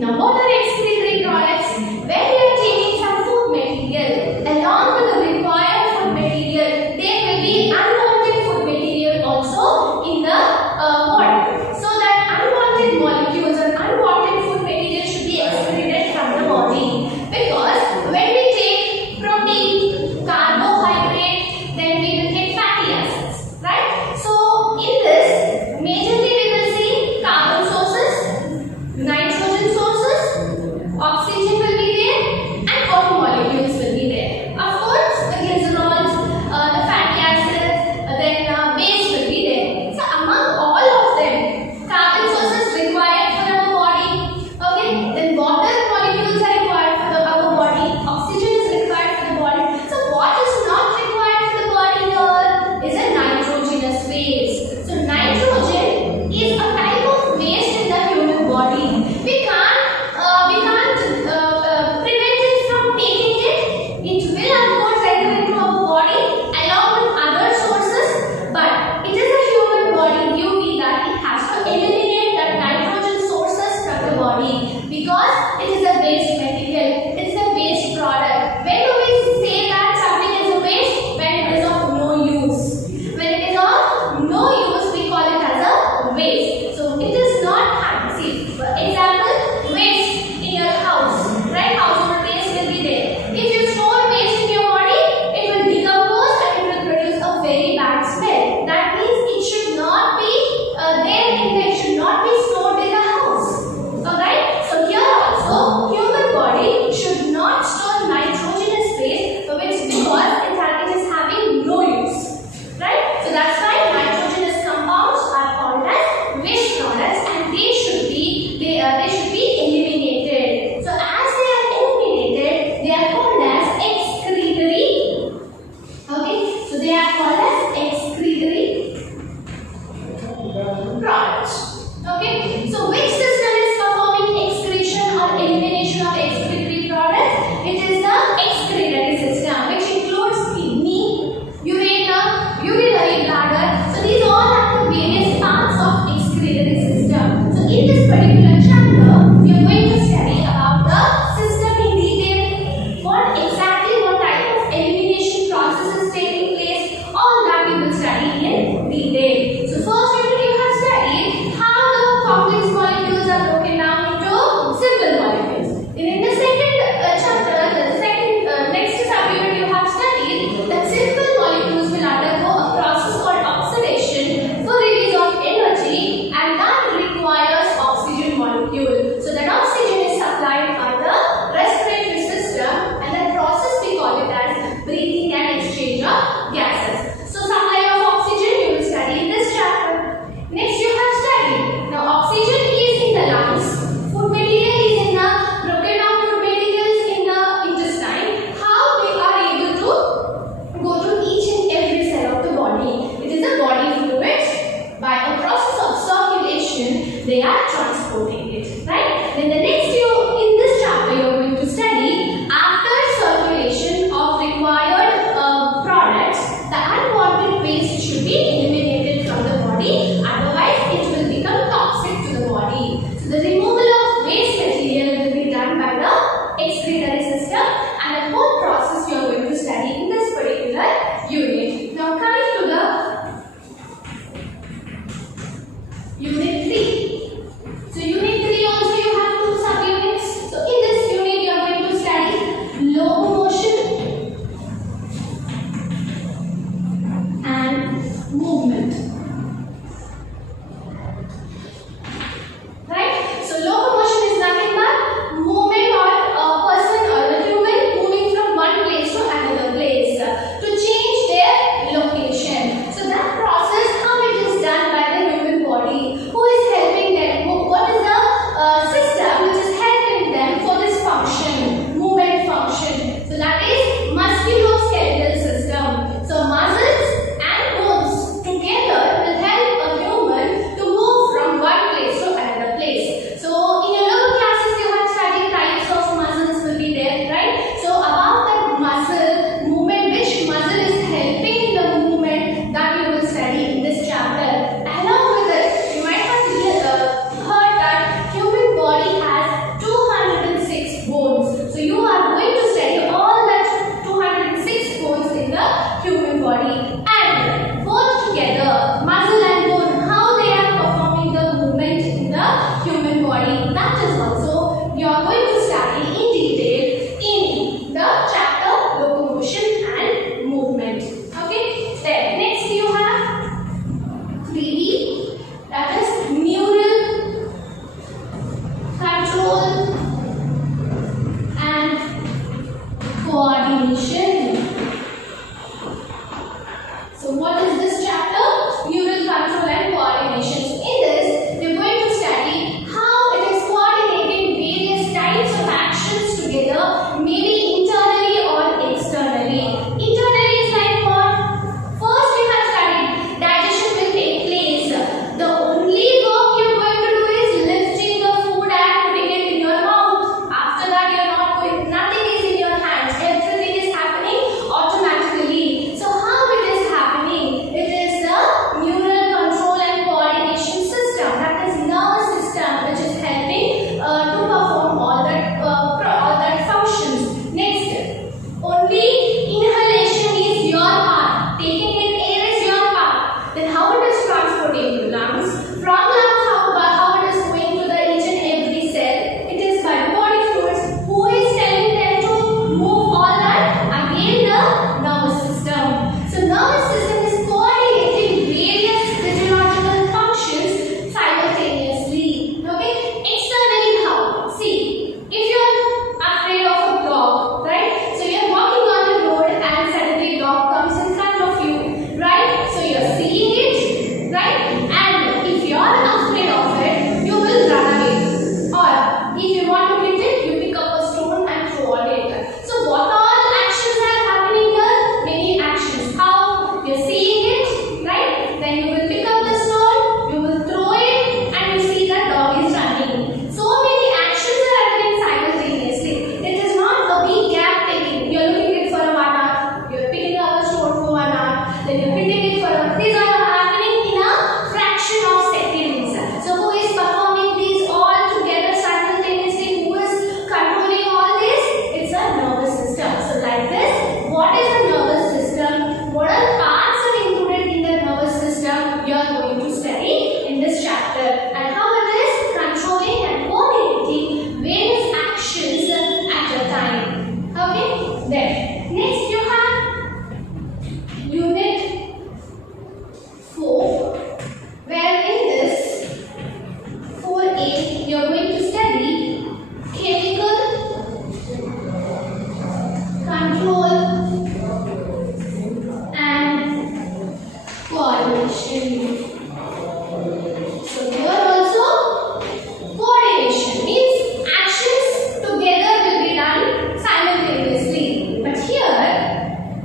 Now what are excretory products? When we are taking some food material along with the required food material, there will be unwanted food material also in the body. So that unwanted molecules or unwanted food material should be excreted from the body. Because when we take protein, carbohydrate, then we will get fatty acids, right? So in this, majorly we will see carbon sources, nitrogen sources, oxygen will be there, and water molecules will be there. Of course, the glycerols, the fatty acids, then base will be there. So among all of them, carbon sources required for our body. Okay, then water molecules are required for our body. Oxygen is required for the body. So what is not required for the body here is a nitrogenous waste. So nitrogen is a type of waste in the human body. We can't prevent it from taking it. It will of course enter into our body along with other sources, but it is a human body duty that it has to eliminate the nitrogen sources from the body because it is a waste material. It is a waste product. When do we say that something is a waste? When it is of no use. When it is of no use, we call it as a waste. So it is not see. For example, waste in your house, right? Household waste will be there. If you store waste in your body, it will decompose and it will produce a very bad smell. That means it should not be it should not be stored in the house. Alright? So here also, human body should not store nitrogenous waste because it is having no use. Right? So that's why nitrogenous compounds are called as waste products and they should be eliminated. So as they are eliminated, they are called as excretory. Okay? So they are called as excretory products. Okay? So which system is performing excretion or elimination of excretory products? It is the excretory system, which includes kidney, ureter, urinary bladder. So these all are the various parts of excretory system. So in this particular chapter, we are going to study about the system in detail. What type of elimination process is taking place, all that we will study in detail. So first unit you have studied how the complex molecules are broken down into simple molecules. In the second chapter, next subunit you have studied that simple molecules will undergo a process called oxidation for release of energy and that requires oxygen molecule. So that oxygen is supplied by the respiratory system and that process we call it as breathing and exchange of gases. So supply of oxygen you will study in this chapter. Next you have studied. Now oxygen is in the lungs, food material is in the broken down food materials in the intestine. How they are able to go to each and every cell of the body. It is the body fluids. By a process of circulation, they are transporting it. Right? Then the next in this chapter you are going to study after circulation of required products, the unwanted waste should be eliminated from the body. Otherwise, it will become toxic to the body. So the removal of waste material will be done by the excretory system and the whole process you are going to study in this particular unit. Now coming to the unit 3. So unit 3 also you have two subunits. So in this unit you are going to study locomotion and movement. Right? So coordination. So what is this chapter? Neural control and coordination. So in this, we are going to study how it is coordinating various types of actions together, maybe internally or externally. Internally is like what? First we have studied digestion will take place. The only work you are going to do is lifting the food and putting it in your mouth. After that you are not going, nothing is in your hands. Everything is happening automatically. So how it is happening? It is the neural control and coordination system, that is nervous system, which is helping to perform all that functions. Next, only inhalation is your part. Taking in air is your part. Then how it is transporting to lungs? From lungs, how it is going to the each and every cell? It is by body fluids. Who is telling them to move all that? Again, the nervous system. So nervous system is coordinating various physiological functions simultaneously. Okay? Externally how? See, if you are afraid of a dog, right? So you are walking on the road and suddenly dog comes in front of you, right? So you are seeing it, right? And if you are afraid of it, you will run away. Or if you want to hit it, you pick up a stone and throw at it. So what all actions are happening here? Many actions. How? You are seeing it, right? Then you will pick up the stone, you will throw it, and you see that dog is running. So many actions are happening simultaneously. It is not a big gap taking. You are looking at it for 1 hour, you are picking up a stone for 1 hour, then you are hitting it for a. These are happening in a fraction of seconds. So who is performing these all together simultaneously? Who is controlling all this? It's a nervous system. So like this, what is the nervous system? What are parts are included in the nervous system? You are going to study in this chapter, and how it is controlling and coordinating various actions at a time. Okay. Then next you have unit 4, where in this 4A you are going to study chemical control and coordination. So here also coordination means actions together will be done simultaneously. But here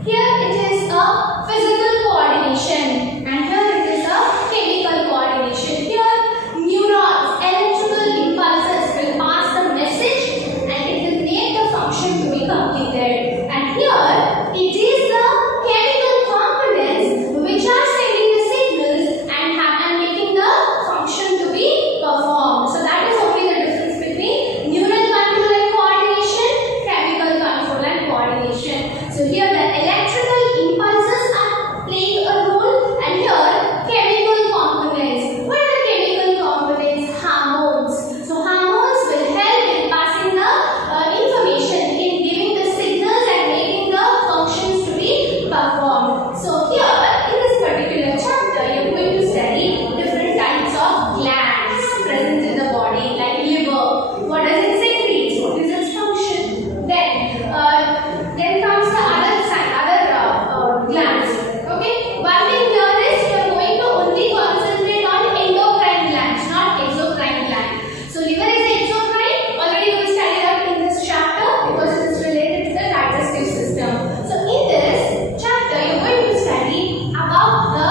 it is a physical coordination, and here it is a chemical coordination. Here neurons, electrical impulses will pass the message and it will make the function to be completed. And here it is the chemical components which are sending the signals and making the function to be performed. So that is only the difference between neural control and coordination, chemical control and coordination. So here the electrical impulses are playing a role, and here chemical components. What are the chemical components? Hormones. So hormones will help in passing the information, in giving the signals and making the functions to be performed. So here in this particular chapter, you are going to study different types of glands present in the body, like liver. What does it secrete? What is its function? Then comes the other side, other glands. Okay. One thing here is we are going to only concentrate on endocrine glands, not exocrine glands. So liver is exocrine. Already we studied that in this chapter because it is related to the digestive system. So in this chapter, you are going to study about the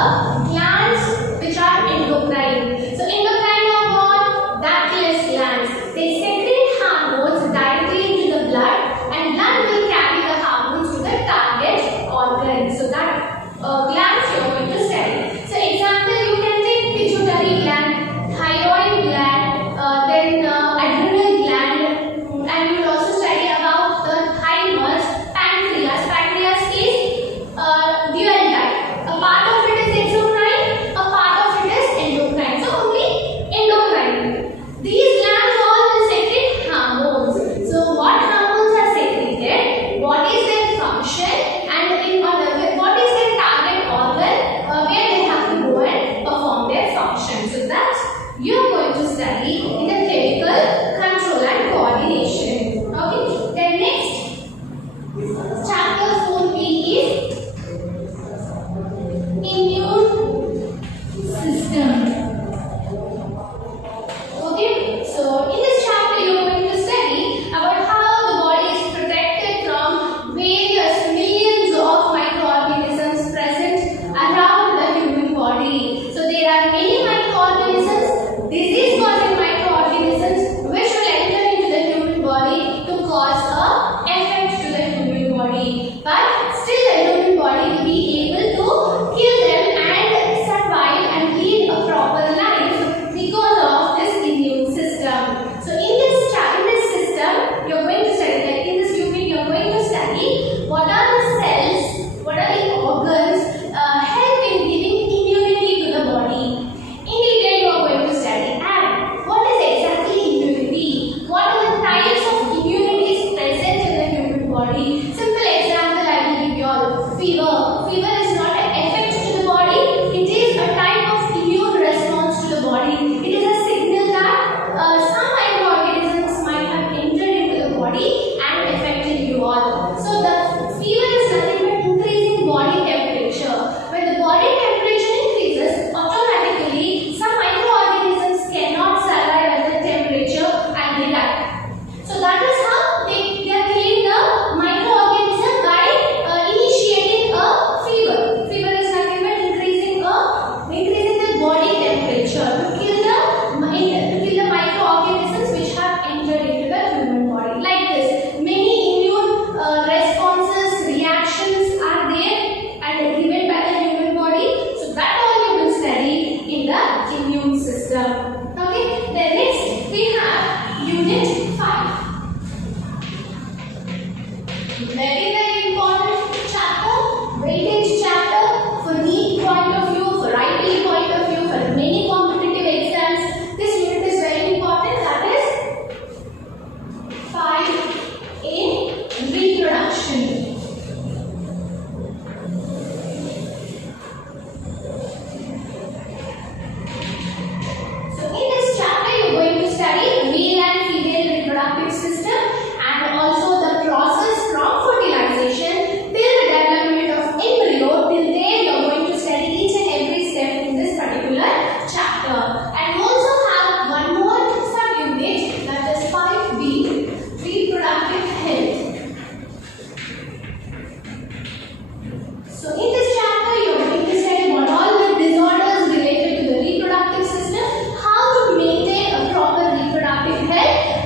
glands which are endocrine. So endocrine are what? Ductless glands. They secrete hormones directly into the blood, and blood will carry the hormones to the target organ. So that glands you are going to study. So example, you can take pituitary gland, thyroid gland, then adrenal gland, and you will also study about the thymus, pancreas. Pancreas is dual type. A part of it is exocrine, a part of it is endocrine. So only endocrine. These glands all will secrete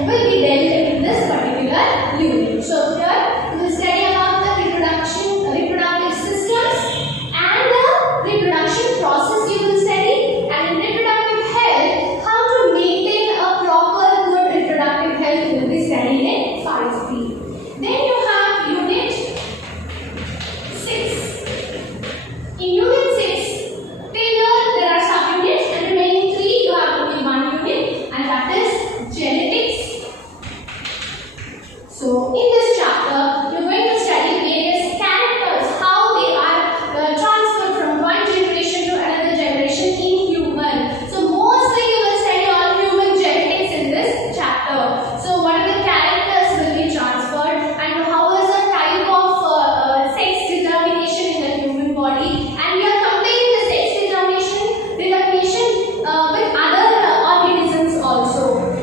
will be dealt in this particular unit. So here we will study about the reproductive systems and the reproduction process you will study, and in reproductive health how to maintain a proper good reproductive health will be studied in 5P. Then you have unit 6. In unit 6 till here there are subunits and remaining 3 you have only one unit, and that is genetics. So in this chapter you are going to study various characters, how they are transferred from one generation to another generation in human. So mostly you will study all human genetics in this chapter. So what are the characters will be transferred, and how is the type of sex determination in the human body, and we are comparing the sex determination with other organisms also.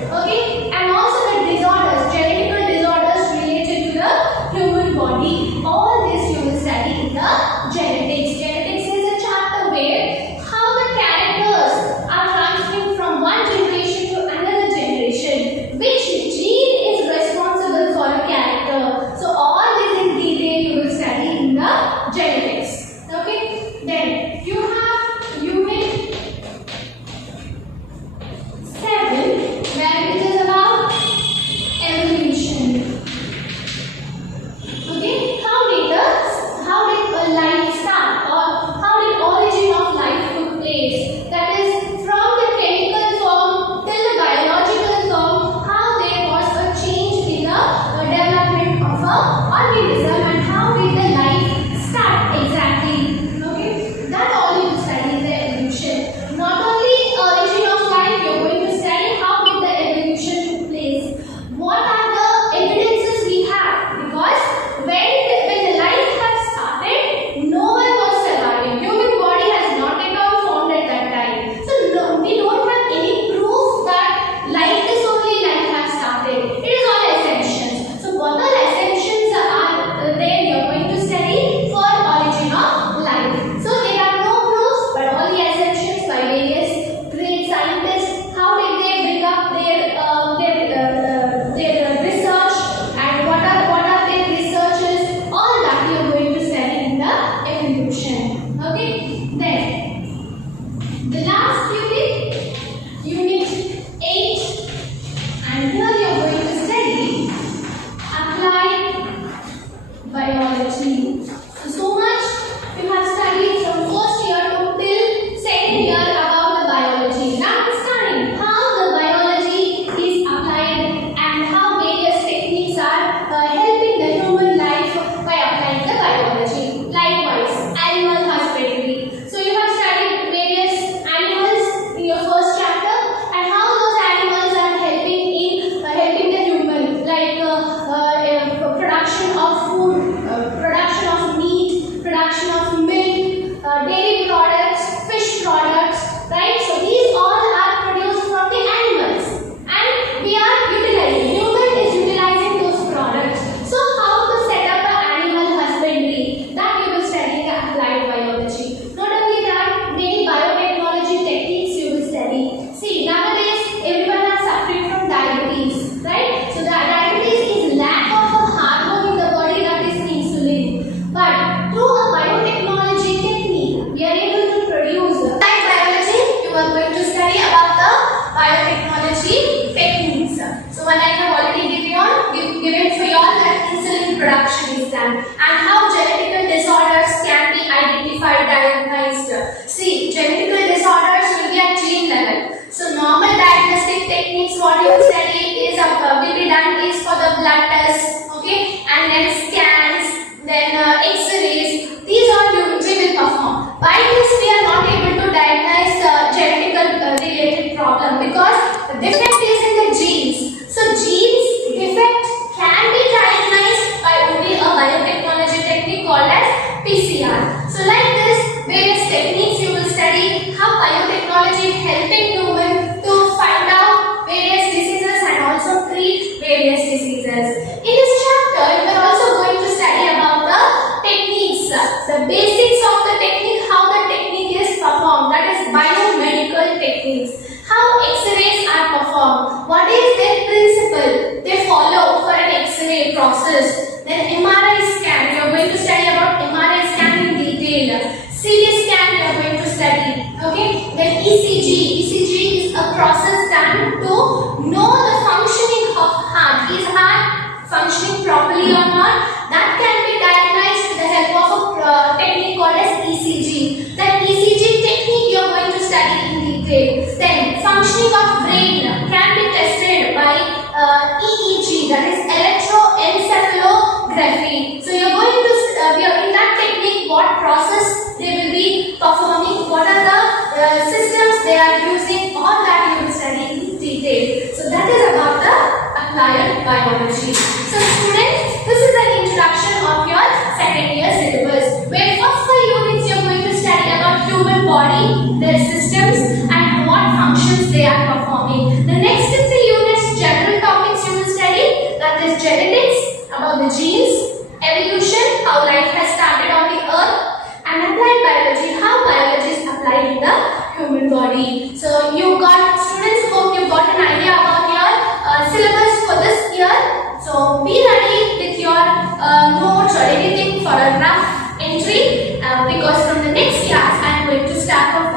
Okay, and also the disorders, genetical disorders related to the human body. All this you will study in the genetics. Genetics is a chapter where how the characters are transferring from one generation to another generation. Which gene is responsible for a character? So all this in detail you will study in the genetics. Okay. Then you have unit 7 where it is about evolution. Okay, how did life start, or how did origin of life took place? That is from the chemical form till the biological form, how there was a change in the development of a organism, and how did the life start exactly. Okay, that all you will study in the evolution. Not only origin of life, you are going to study how did the evolution took place. What are the evidences we have? Because when the life has started, no one was surviving. Human body has not at all formed at that time. So we don't have any proof that life is only life has started. It is all assumptions. So what all assumptions are there you are going to study for origin of life. So there are no proofs, but all the assumptions by various great scientists. How did they bring up their research, and what are their researches? All that you are going to study in the evolution. Okay. Then the last unit 8, and here you are going to study applied biology. So much you have studied from first year to till second year about the biology. Now it's time how the biology is applied and how various techniques are helping the human life by applying the biology. Likewise, animal husbandry. So you have studied various animals in your first chapter, and how those animals are helping the human, like production of food, production of meat, production of milk, dairy products, fish products, right? So these all are produced from the animals, and we are utilizing, human is utilizing those products. So how to set up an animal husbandry, that you will study in the applied biology. Not only that, many biotechnology techniques you will study. See, nowadays everyone is suffering from diabetes, right? So the diabetes is lack of a hormone in the body, that is insulin. But through a biotechnology technique, we are able to produce. Like biology, you are going to study about the biotechnology techniques. So one I have already given for you all that insulin production is done, and how genetical disorders can be identified, diagnosed. See, genetical disorders will be at gene level. So normal diagnostic techniques what you will study is will be done is for the blood tests, okay, and then scans, then X-rays. These all we will perform. By this we are not able to diagnose genetical related problem, because the defect is in the genes. So genes defect can be diagnosed by only a biotechnology technique called as PCR. So like this, various techniques you will study how biotechnology helping human to find out various diseases and functioning properly or not, that can be diagnosed with the help of a technique called as ECG. That ECG technique you are going to study in detail. Then functioning of brain can be tested by EEG, that is electroencephalography. So you are going to in that technique what process they will be performing, what are the systems they are using, all that you will study in detail. So that is about the applied biology. So students, this is an introduction of your second year syllabus, where first 5 units you are going to study about human body, their systems and what functions they are performing. The next 3 units general topics you will study, that is genetics, about the genes, evolution, how life has started on the earth, and applied biology, how biology is applied in the human body. So you got, students, hope you got an idea about your syllabus for this year. So be ready with your notes or anything for a rough entry because from the next class I am going to start